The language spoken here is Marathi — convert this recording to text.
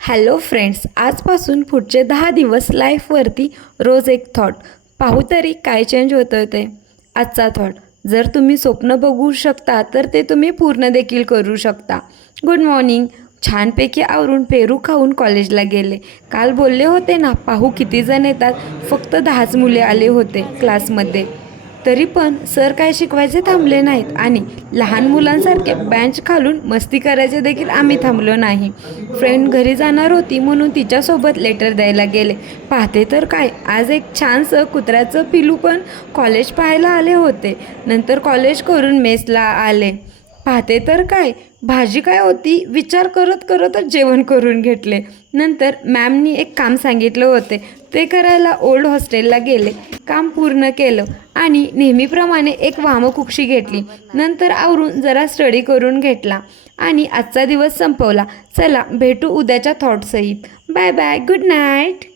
हॅलो फ्रेंड्स, आजपासून पुढचे 10 दिवस लाईफवरती रोज एक थॉट पाहू तरी काय चेंज होतं ते. आजचा थॉट, जर तुम्ही स्वप्न बघू शकता तर ते तुम्ही पूर्ण देखील करू शकता. Good morning. छानपैकी आवरून पेरू खाऊन कॉलेजला गेले. काल बोलले होते ना, पाहू किती जण येतात. फक्त 10च मुले आले होते क्लासमध्ये. तरी पण सर काय शिकवायचे थांबले नाहीत आणि लहान मुलांसारखे बेंच खालून मस्ती करायचे देखील आम्ही थांबलो नाही. फ्रेंड घरी जाणार होती म्हणून तिच्यासोबत लेटर द्यायला गेले. पाहते तर काय, आज एक छानसं कुत्र्याचं पिलू पण कॉलेज पाहायला आले होते. नंतर कॉलेज करून मेसला आले. पाहते तर काय, भाजी काय होती विचार करत करतच जेवण करून घेतले. नंतर मॅमनी एक काम सांगितलं होते ते करायला ओल्ड हॉस्टेलला गेले. काम पूर्ण केलं आणि नेहमीप्रमाणे एक वामकुक्षी घेतली. नंतर आवरून जरा स्टडी करून घेतला आणि आजचा दिवस संपवला. चला भेटू उद्याच्या थॉटसहित. Bye bye, good night.